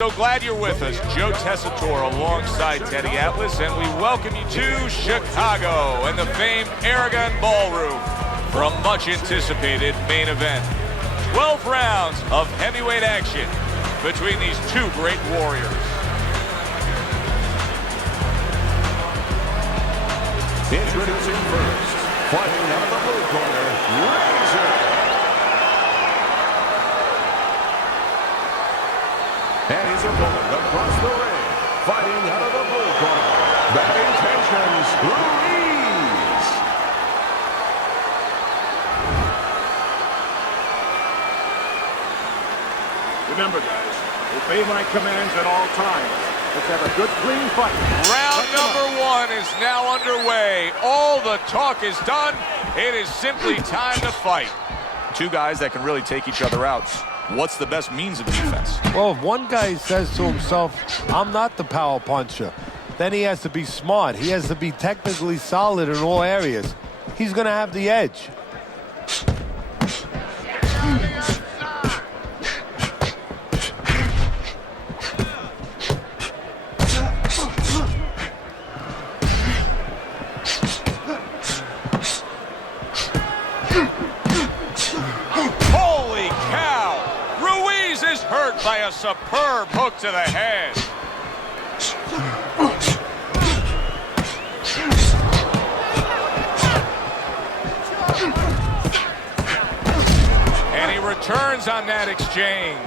So glad you're with us. Joe Tessitore alongside Teddy Atlas, and we welcome you to Chicago and the famed Aragon Ballroom for a much-anticipated main event. 12 rounds of heavyweight action between these two great warriors. Introducing first, fighting out of the blue corner, Ruiz. And his opponent across the ring, fighting out of the blue corner, bad intentions, Ruiz. Remember, guys, obey my commands at all times. Let's have a good, clean fight. Round number one is now underway. All the talk is done. It is simply time to fight. Two guys that can really take each other out. What's the best means of defense? Well, if one guy says to himself, I'm not the power puncher, then he has to be smart. He has to be technically solid in all areas. He's going to have the edge. Hurt by a superb hook to the head. And he returns on that exchange.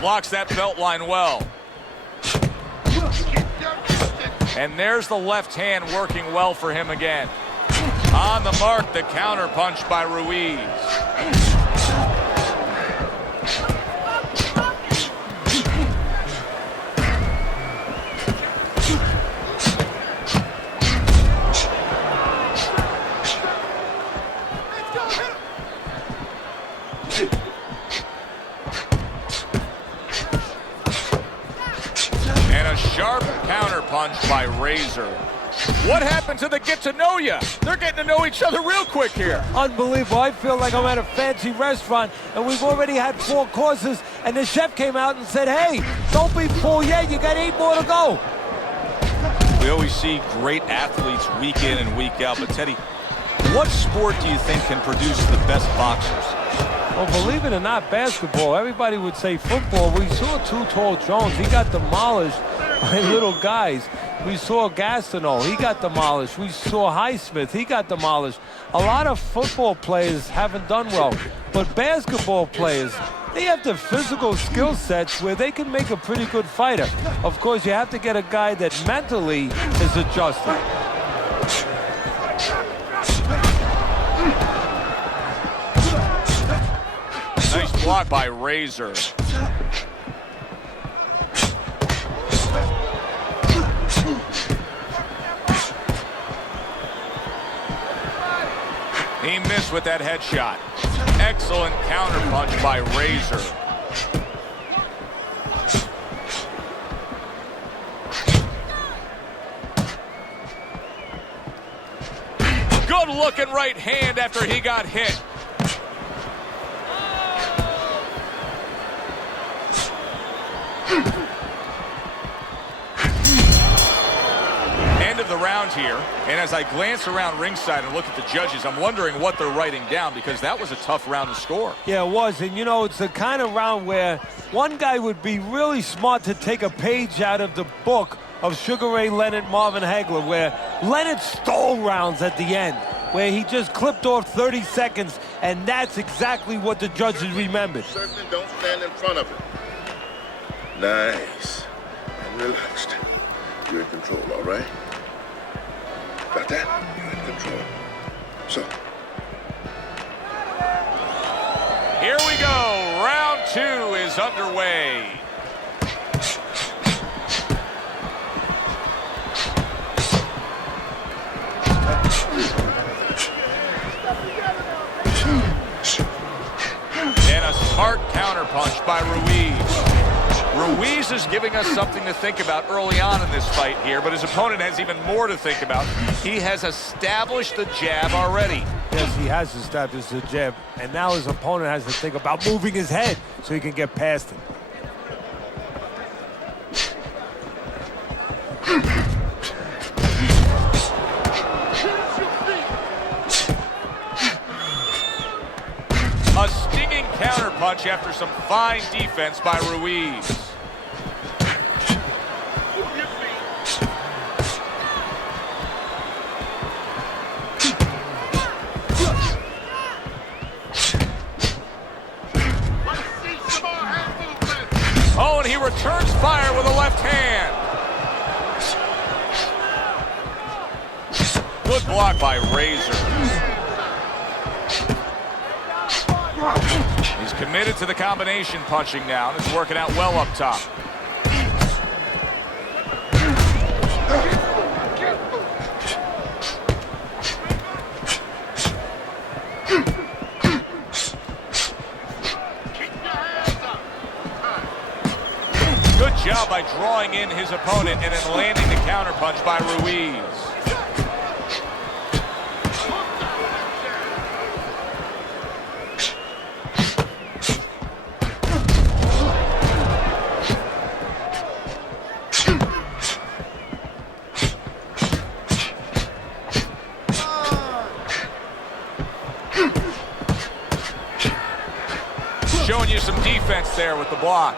Blocks that belt line well. And there's the left hand working well for him again. On the mark, the counter punch by Ruiz. Sharp counter punch by Razor. What happened to the get-to-know-ya? They're getting to know each other real quick here. Unbelievable. I feel like I'm at a fancy restaurant, and we've already had 4 courses, and the chef came out and said, hey, don't be full yet. You got 8 more to go. We always see great athletes week in and week out, but Teddy, what sport do you think can produce the best boxers? Well, believe it or not, basketball. Everybody would say football. We saw Too Tall Jones. He got demolished by little guys. We saw Gastineau. He got demolished. We saw Highsmith. He got demolished. A lot of football players haven't done well. But basketball players, they have the physical skill sets where they can make a pretty good fighter. Of course, you have to get a guy that mentally is adjusted. Nice block by Razor. He missed with that headshot. Excellent counter punch by Razor. Good looking right hand after he got hit. End of the round here, and as I glance around ringside and look at the judges, I'm wondering what they're writing down, because that was a tough round to score. Yeah, it was, and you know, it's the kind of round where one guy would be really smart to take a page out of the book of Sugar Ray Leonard, Marvin Hagler, where Leonard stole rounds at the end, where he just clipped off 30 seconds, and that's exactly what the judges remembered. Certainly don't stand in front of it. Nice. And relaxed. You're in control, all right? Got that? You're in control. So. Here we go. Round 2 is underway. And a smart counter punch by Ruiz. Ruiz is giving us something to think about early on in this fight here, but his opponent has even more to think about. He has established the jab already. Yes, he has established the jab, and now his opponent has to think about moving his head so he can get past him. A stinging counterpunch after some fine defense by Ruiz. Oh, and he returns fire with a left hand. Good block by Razor. He's committed to the combination punching now, and it's working out well up top. Good job by drawing in his opponent and then landing the counterpunch by Ruiz. Showing you some defense there with the block.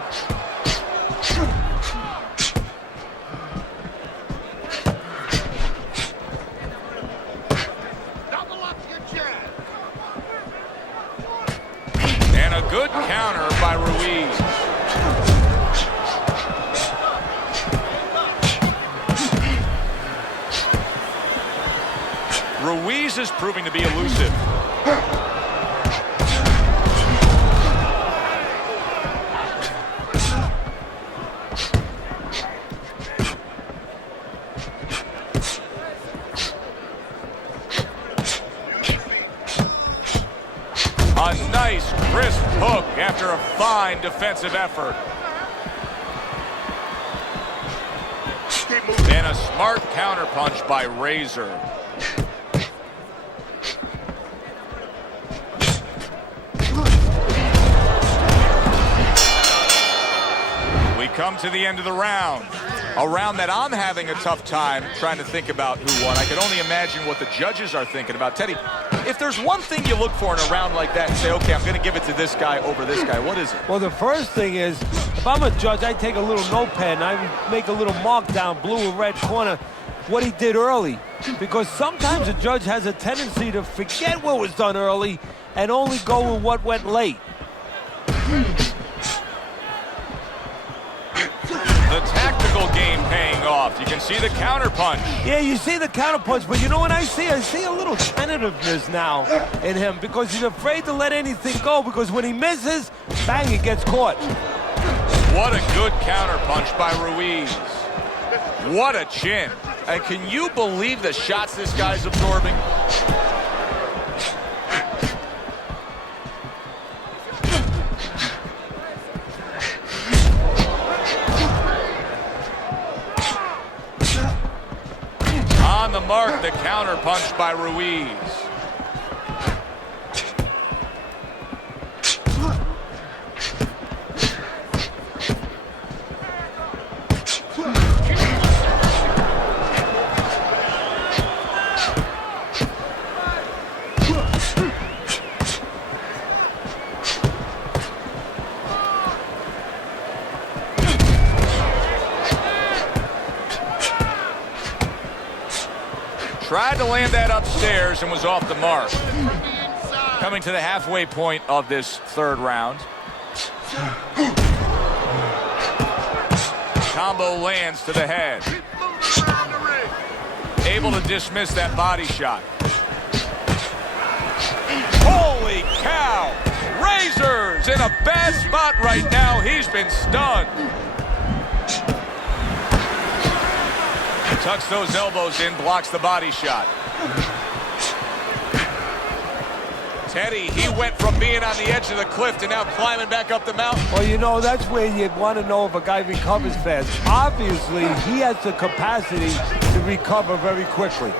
And a good counter by Ruiz. Ruiz is proving to be elusive. A nice, crisp hook after a fine defensive effort. And a smart counterpunch by Razor. We come to the end of the round. A round that I'm having a tough time trying to think about who won. I can only imagine what the judges are thinking about. Teddy, if there's one thing you look for in a round like that and say, okay, I'm going to give it to this guy over this guy, what is it? Well, the first thing is, if I'm a judge, I take a little notepad and I make a little mark down, blue or red corner, what he did early. Because sometimes a judge has a tendency to forget what was done early and only go with what went late. The tactical game paying off. You can see the counterpunch. Yeah, you see the counterpunch, but you know what I see? I see a little tentativeness now in him because he's afraid to let anything go because when he misses, bang, it gets caught. What a good counterpunch by Ruiz. What a chin. And can you believe the shots this guy's absorbing? On the mark, the counterpunch by Ruiz. Tried to land that upstairs and was off the mark. Coming to the halfway point of this third round. Combo lands to the head. Able to dismiss that body shot. Holy cow! Razor's in a bad spot right now. He's been stunned. Tucks those elbows in, blocks the body shot. Teddy, he went from being on the edge of the cliff to now climbing back up the mountain. Well, you know, that's where you'd want to know if a guy recovers fast. Obviously, he has the capacity to recover very quickly.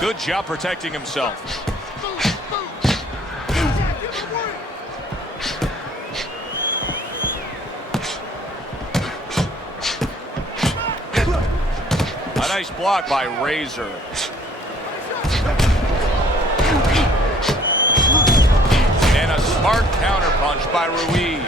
Good job protecting himself. A nice block by Razor. And a smart counterpunch by Ruiz.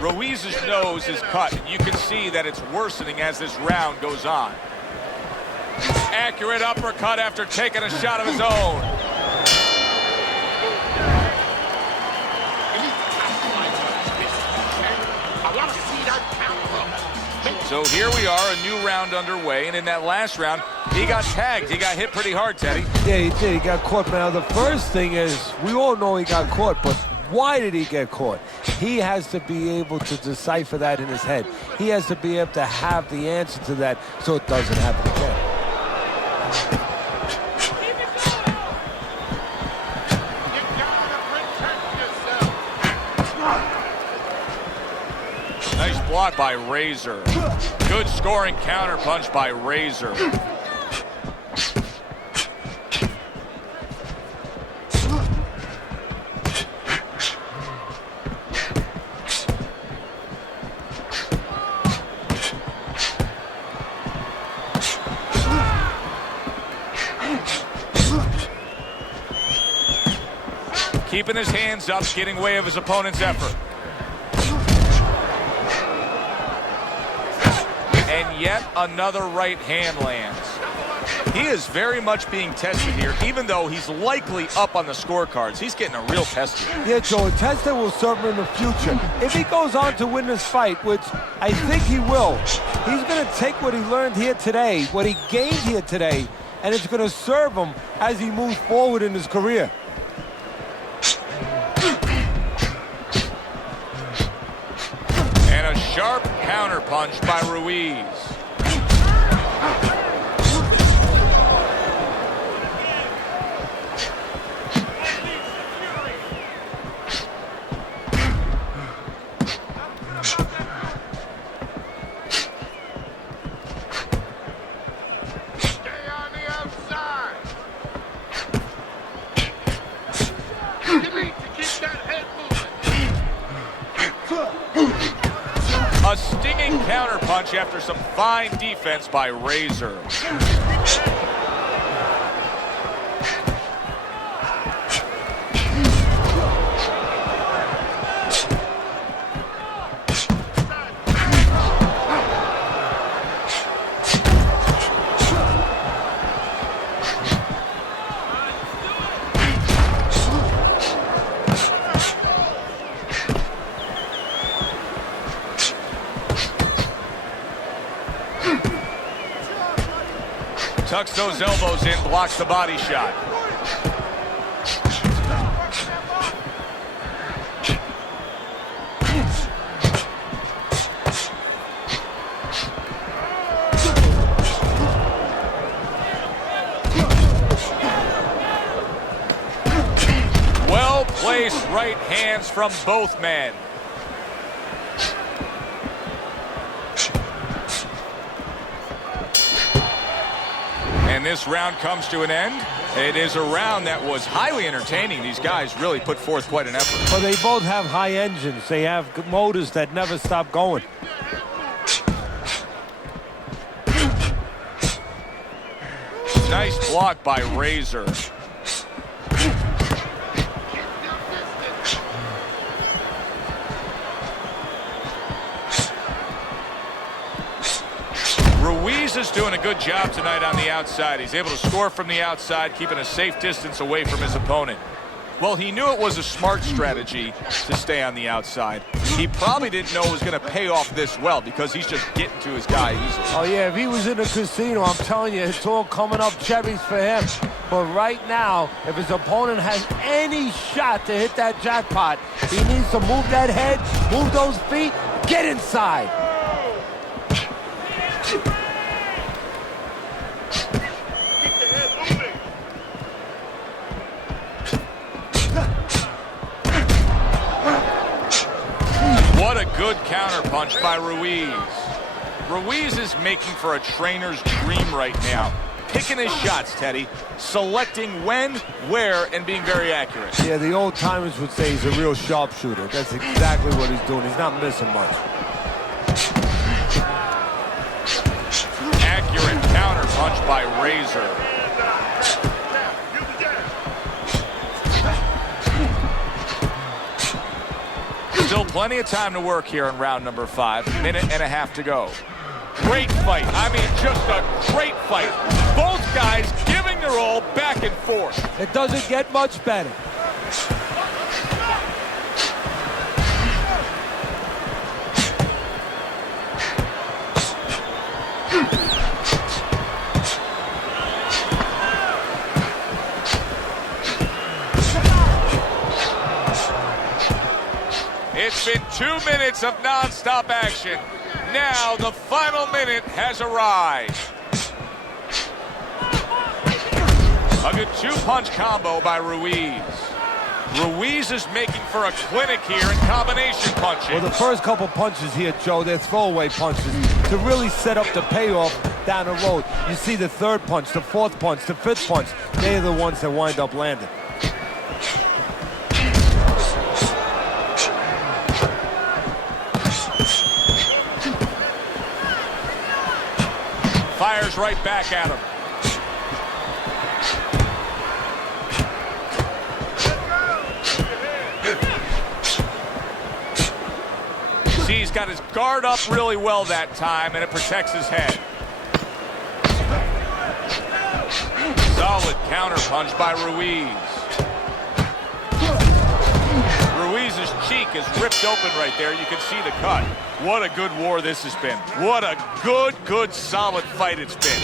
Ruiz's nose is cut, and you can see that it's worsening as this round goes on. Accurate uppercut after taking a shot of his own. So here we are, a new round underway, and in that last round, he got tagged. He got hit pretty hard, Teddy. Yeah, he did. He got caught. Now, the first thing is, we all know he got caught, but why did he get caught? He has to be able to decipher that in his head. He has to be able to have the answer to that so it doesn't happen again. Nice block by Razor. Good scoring counterpunch by Razor. Keeping his hands up, getting way of his opponent's effort. And yet another right hand lands. He is very much being tested here, even though he's likely up on the scorecards. He's getting a real test here. Yeah, Joe, a test that will serve him in the future. If he goes on to win this fight, which I think he will, he's going to take what he learned here today, what he gained here today, and it's going to serve him as he moves forward in his career. And a sharp counterpunch by Ruiz. A stinging counterpunch after some fine defense by Razor. Tucks those elbows in, blocks the body shot. Well-placed right hands from both men. And this round comes to an end. It is a round that was highly entertaining. These guys really put forth quite an effort. Well, they both have high engines. They have motors that never stop going. Nice block by Razor. Ruiz is doing a good job tonight on the outside. He's able to score from the outside, keeping a safe distance away from his opponent. Well, he knew it was a smart strategy to stay on the outside. he probably didn't know it was going to pay off this well because he's just getting to his guy easily. Oh, yeah, if he was in a casino, I'm telling you, it's all coming up cherries for him. But right now, if his opponent has any shot to hit that jackpot, he needs to move that head, move those feet, get inside. What a good counterpunch by Ruiz. Ruiz is making for a trainer's dream right now. Picking his shots, Teddy. Selecting when, where, and being very accurate. Yeah, the old timers would say he's a real sharpshooter. That's exactly what he's doing. He's not missing much. Accurate counterpunch by Razor. Still plenty of time to work here in round number 5. Minute and a half to go. Great fight. I mean, just a great fight. Both guys giving their all back and forth. It doesn't get much better. It's been 2 minutes of non-stop action. Now the final minute has arrived. A good 2-punch combo by Ruiz. Ruiz is making for a clinic here in combination punching. Well, the first couple punches here, Joe, they're throwaway punches to really set up the payoff down the road. You see the third punch, the fourth punch, the fifth punch. They're the ones that wind up landing. Fires right back at him. See, he's got his guard up really well that time, and it protects his head. Solid counterpunch by Ruiz. Ruiz's cheek is ripped open right there. You can see the cut. What a good war this has been. What a good, solid fight it's been.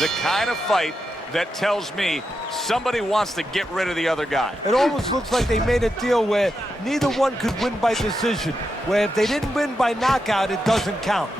The kind of fight that tells me somebody wants to get rid of the other guy. It almost looks like they made a deal where neither one could win by decision, where if they didn't win by knockout, it doesn't count.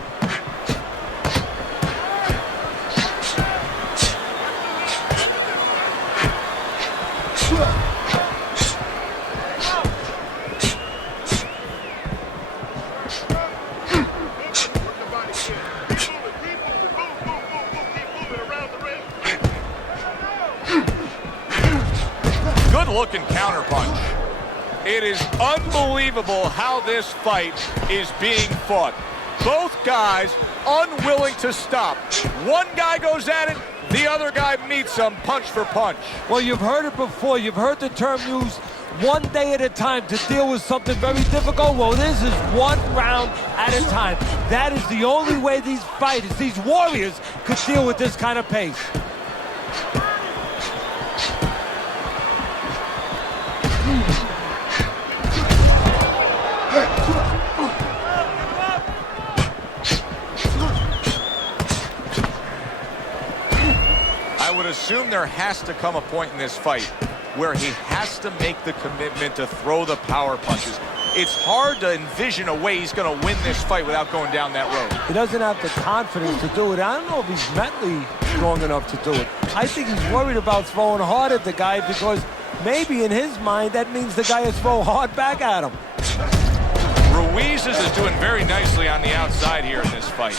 Good-looking counterpunch. It is unbelievable how this fight is being fought. Both guys unwilling to stop. One guy goes at it, the other guy meets him punch for punch. Well, you've heard it before. You've heard the term used, one day at a time to deal with something very difficult. Well, this is one round at a time. That is the only way these fighters, these warriors, could deal with this kind of pace. I would assume there has to come a point in this fight where he has to make the commitment to throw the power punches. It's hard to envision a way he's going to win this fight without going down that road. He doesn't have the confidence to do it. I don't know if he's mentally strong enough to do it. I think he's worried about throwing hard at the guy because maybe in his mind that means the guy has thrown hard back at him. Ruiz is doing very nicely on the outside here in this fight.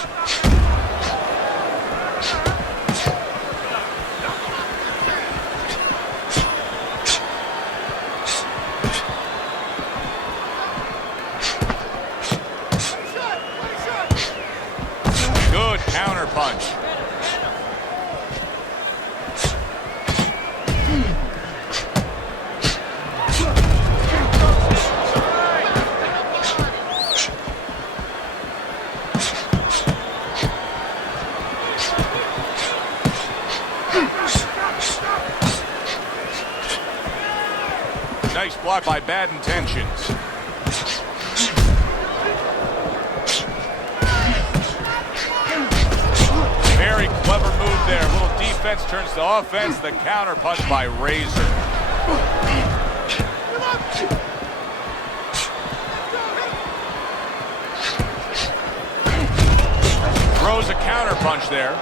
Good counterpunch. Nice block by Bad Intentions. Very clever move there. A little defense turns to offense. The counter punch by Razor. Throws a counter punch there.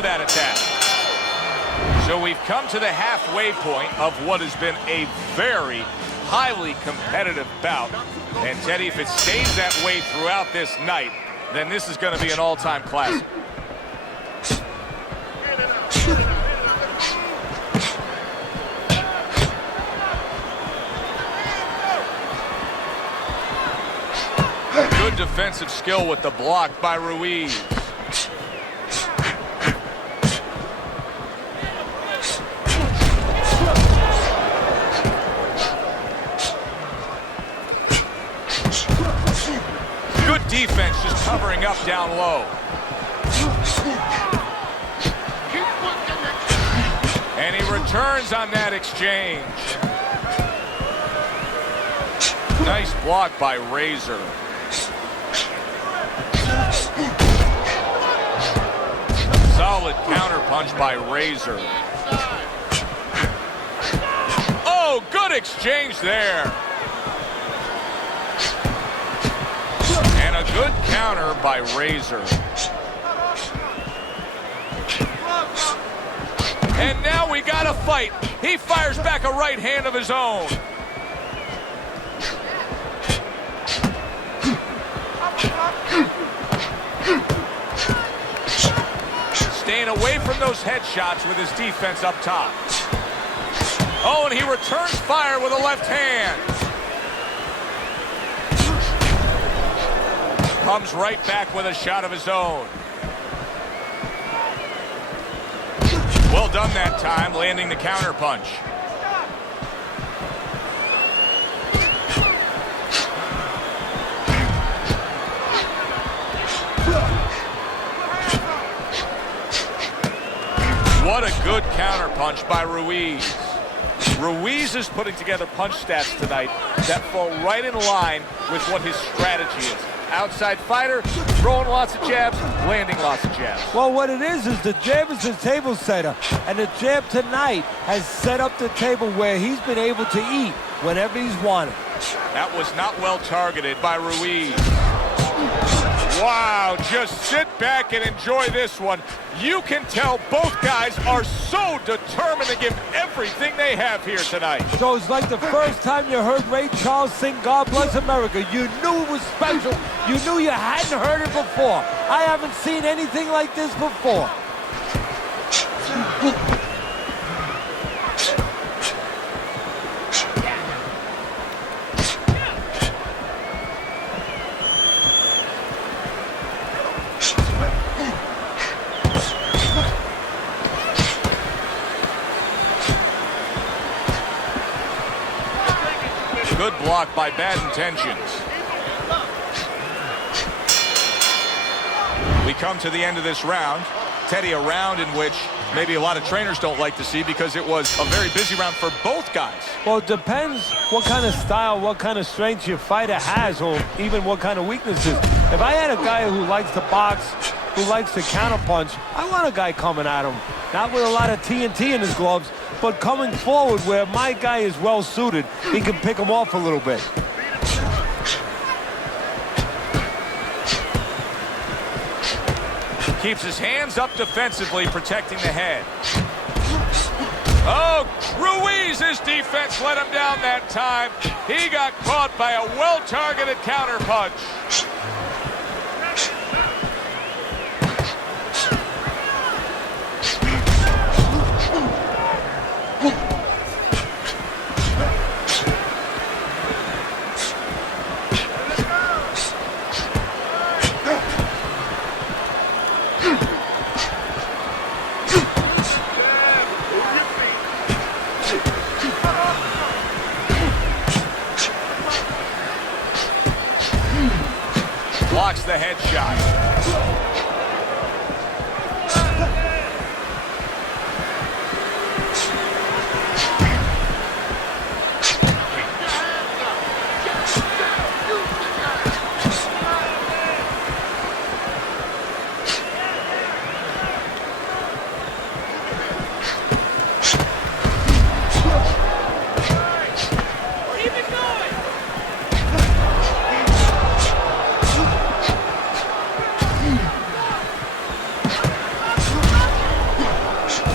That attack. So we've come to the halfway point of what has been a very highly competitive bout. And Teddy, if it stays that way throughout this night, then this is going to be an all-time classic. Good defensive skill with the block by Ruiz. Defense just covering up down low. And he returns on that exchange. Nice block by Razor. Solid counter punch by Razor. Oh, good exchange there. A good counter by Razor. And now we got a fight. He fires back a right hand of his own. Staying away from those headshots with his defense up top. Oh, and he returns fire with a left hand. Comes right back with a shot of his own. Well done that time, landing the counter punch. What a good counter punch by Ruiz. Ruiz is putting together punch stats tonight that fall right in line with what his strategy is. Outside fighter, throwing lots of jabs, landing lots of jabs. Well, what it is the jab is a table setter. And the jab tonight has set up the table where he's been able to eat whenever he's wanted. That was not well targeted by Ruiz. Wow, just sit back and enjoy this one. You can tell both guys are so determined to give everything they have here tonight. So it's like the first time you heard Ray Charles sing God Bless America. You knew it was special. You knew you hadn't heard it before. I haven't seen anything like this before. Good block by Bad Intentions. We come to the end of this round. Teddy, a round in which maybe a lot of trainers don't like to see because it was a very busy round for both guys. Well, it depends what kind of style, what kind of strength your fighter has, or even what kind of weaknesses. If I had a guy who likes to box, who likes to counterpunch, I want a guy coming at him. Not with a lot of TNT in his gloves, but coming forward where my guy is well suited. He can pick him off a little bit. Keeps his hands up defensively, protecting the head. Oh, Ruiz's defense let him down that time. He got caught by a well-targeted counter punch. Blocks the headshot.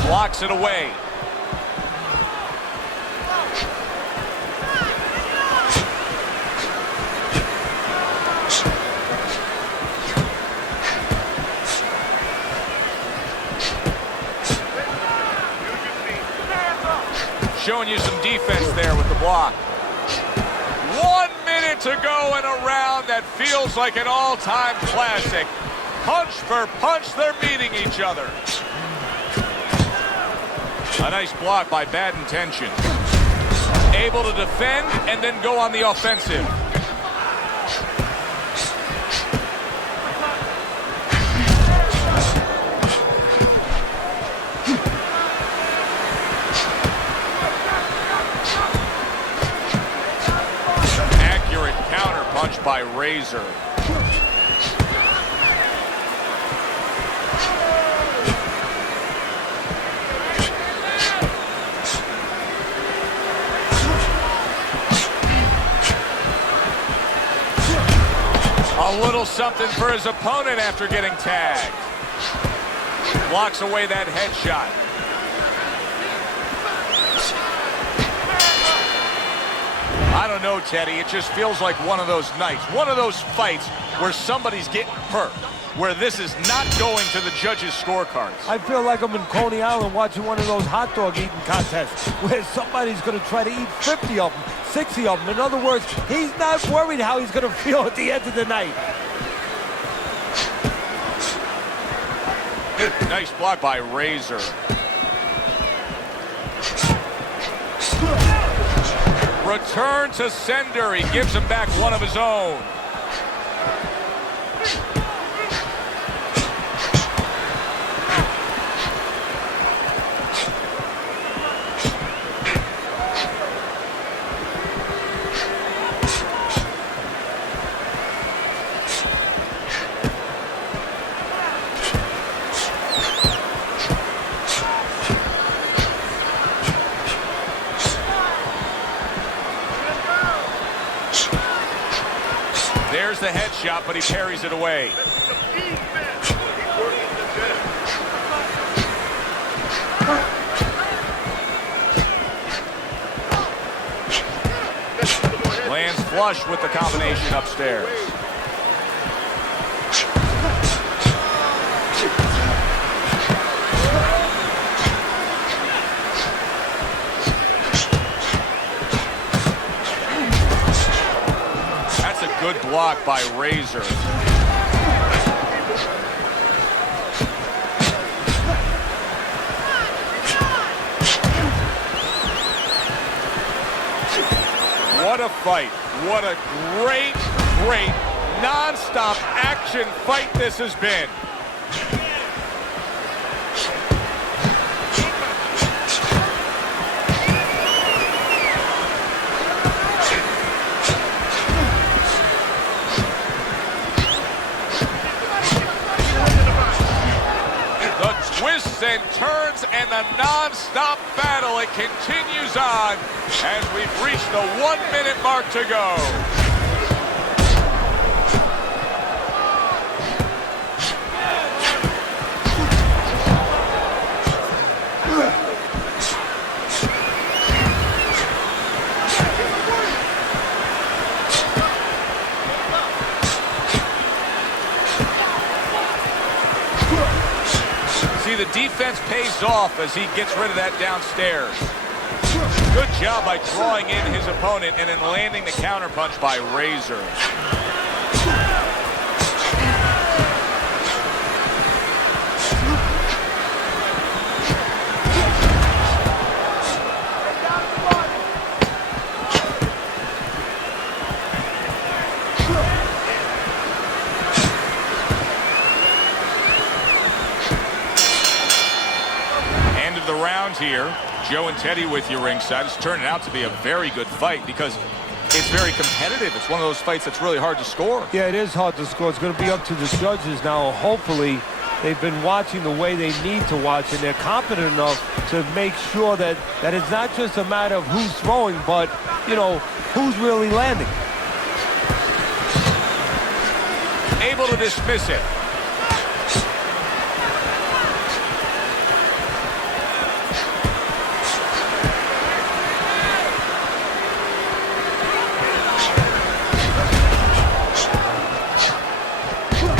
Blocks it away. Showing you some defense there with the block. 1 minute to go in a round that feels like an all-time classic. Punch for punch, they're meeting each other. A nice block by Bad Intention. Able to defend and then go on the offensive. Accurate counter punch by Razor. A little something for his opponent after getting tagged. Blocks away that headshot. I don't know, Teddy. It just feels like one of those nights, one of those fights where somebody's getting hurt, where this is not going to the judges' scorecards. I feel like I'm in Coney Island watching one of those hot dog eating contests where somebody's going to try to eat 50 of them, 60 of them. In other words, he's not worried how he's going to feel at the end of the night. Nice block by Razor. Return to sender. He gives him back one of his own. There's the headshot, but he parries it away. Lands flush with the combination upstairs. Good block by Razor. What a fight. What a great, great, non-stop action fight this has been. Twists and turns and the non-stop battle, it continues on as we've reached the 1 minute mark to go. See, the defense pays off as he gets rid of that downstairs. Good job by drawing in his opponent and then landing the counterpunch by Razor. round here. Joe and Teddy with you ringside. It's turning out to be a very good fight because it's very competitive. It's one of those fights that's really hard to score. Yeah, it is hard to score. It's going to be up to the judges now. Hopefully, they've been watching the way they need to watch, and they're competent enough to make sure that it's not just a matter of who's throwing, but, you know, who's really landing. Able to dismiss it.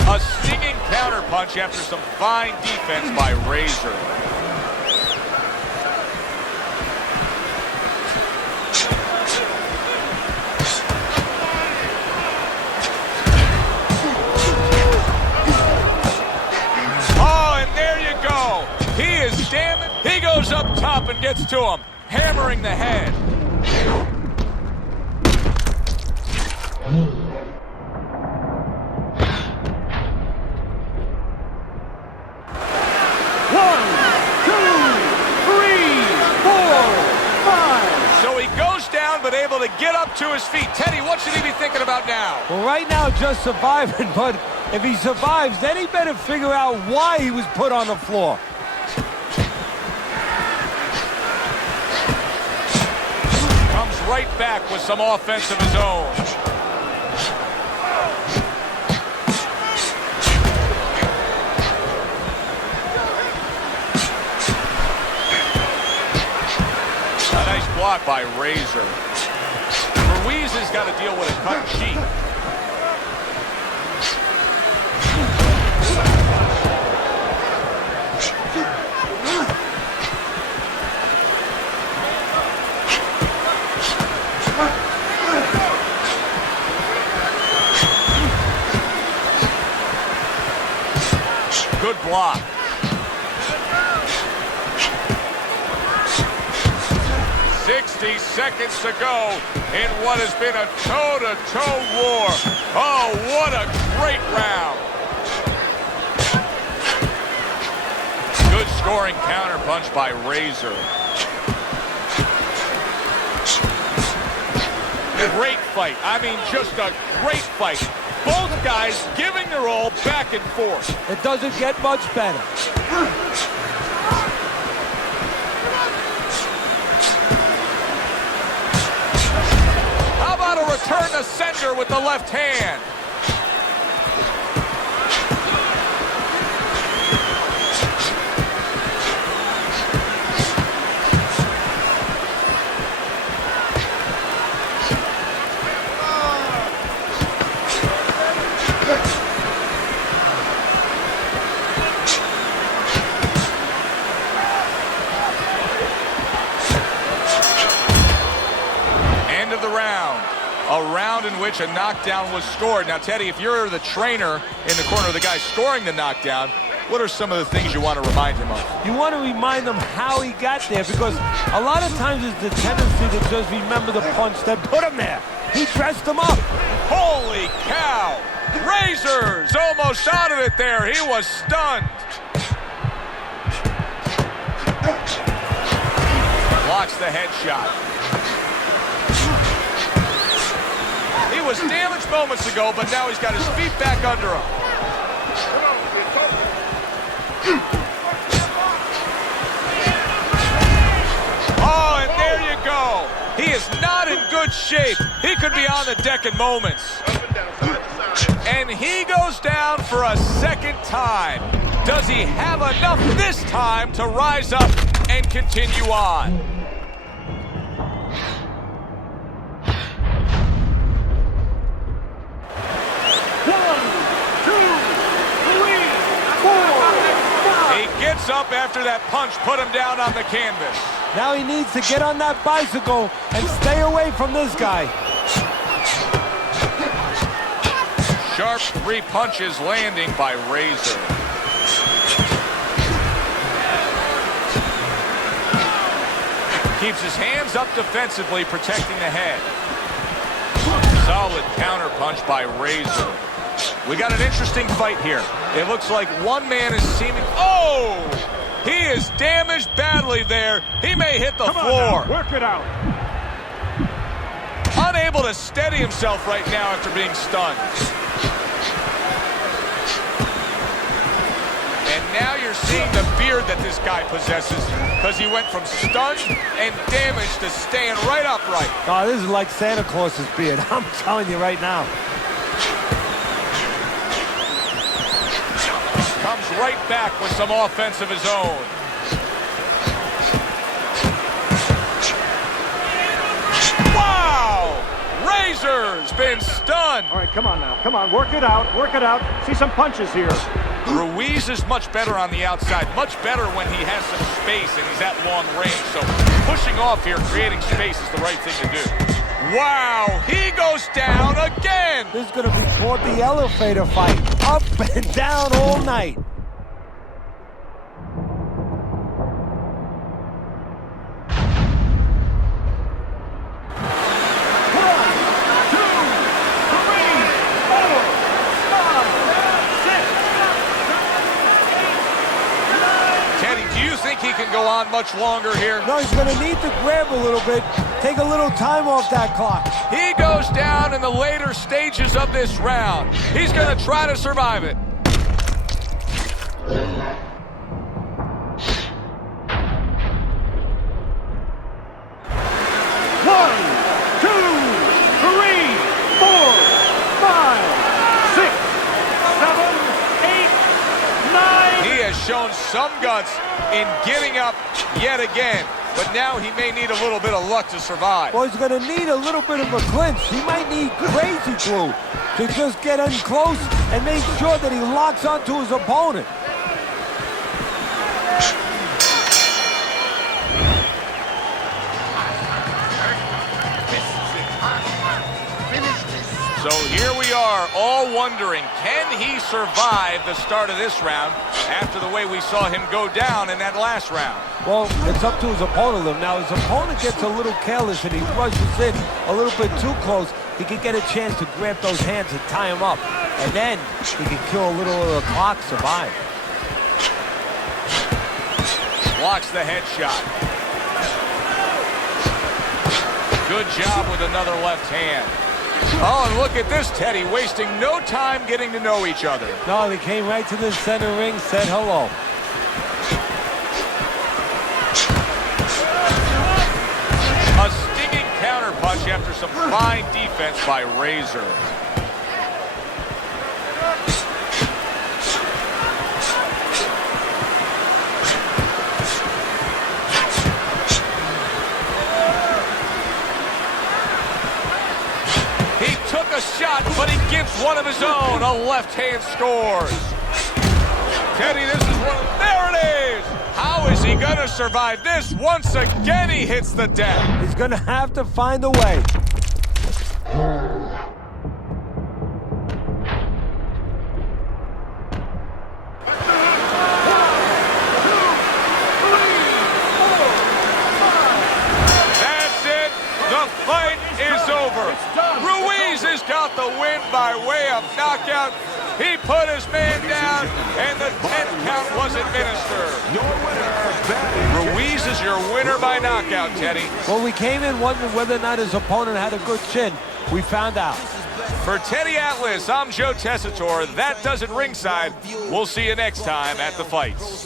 A stinging counter punch after some fine defense by Razor. Oh, and there you go. He is damning. He goes up top and gets to him, hammering the head. But able to get up to his feet. Teddy, what should he be thinking about now? Well, right now, just surviving, but if he survives, then he better figure out why he was put on the floor. Comes right back with some offense of his own. A nice block by Razor. Ruiz has got to deal with a cut cheek. Good block. 60 seconds to go in what has been a toe-to-toe war. Oh, what a great round. Good scoring counterpunch by Razor. Great fight. I mean, just a great fight. Both guys giving their all back and forth. It doesn't get much better. Return the sender with the left hand. End of the round. A round in which a knockdown was scored. Now, Teddy, if you're the trainer in the corner of the guy scoring the knockdown, what are some of the things you want to remind him of? You want to remind him how he got there, because a lot of times it's the tendency to just remember the punch that put him there. He dressed him up. Holy cow! Razor's almost out of it there. He was stunned. Blocks the headshot. He was damaged moments ago, but now he's got his feet back under him. Oh, and there you go. He is not in good shape. He could be on the deck in moments. And he goes down for a second time. Does he have enough this time to rise up and continue on? Gets up after that punch put him down on the canvas. Now he needs to get on that bicycle and stay away from this guy. Sharp 3 punches landing by Razor. Keeps his hands up defensively, protecting the head. Solid counter punch by Razor. We got an interesting fight here. It looks like one man is seeming... Oh! He is damaged badly there. He may hit the Come on floor. now, work it out. Unable to steady himself right now after being stunned. And now you're seeing the beard that this guy possesses, because he went from stunned and damaged to staying right upright. Oh, this is like Santa Claus's beard. I'm telling you right now. Comes right back with some offense of his own. Wow! Razor's been stunned. All right, come on now. Come on, work it out. Work it out. See some punches here. Ruiz is much better on the outside, much better when he has some space and he's at long range. So pushing off here, creating space is the right thing to do. Wow, he goes down again. This is going to be called the elevator fight. Up and down all night. He can go on much longer here. No, he's going to need to grab a little bit, take a little time off that clock. He goes down in the later stages of this round. He's going to try to survive it. 1, 2, 3, 4, 5, 6, 7, 8, 9. He has shown some guts in getting up yet again, but now he may need a little bit of luck to survive. Well, he's going to need a little bit of a clinch. He might need crazy glue to just get in close and make sure that he locks onto his opponent. So here we are, all wondering, can he survive the start of this round after the way we saw him go down in that last round? Well, it's up to his opponent. Now, his opponent gets a little careless and he rushes in a little bit too close. He can get a chance to grab those hands and tie him up. And then he can kill a little of the clock, survive. Blocks the headshot. Good job with another left hand. Oh, and look at this, Teddy, wasting no time getting to know each other. No, they came right to the center ring, said hello. A stinging counterpunch after some fine defense by Razor. A shot, but he gives one of his own. A left hand scores. Teddy, this is one. There it is. How is he going to survive this? Once again, he hits the deck. He's going to have to find a way. That's it. The fight is over. Ruiz has got the win by way of knockout. He put his man down, and the 10 count was administered. Your winner, Ruiz is your winner by knockout, Teddy. Well, we came in wondering whether or not his opponent had a good chin. We found out. For Teddy Atlas, I'm Joe Tessitore. That does it ringside. We'll see you next time at the fights.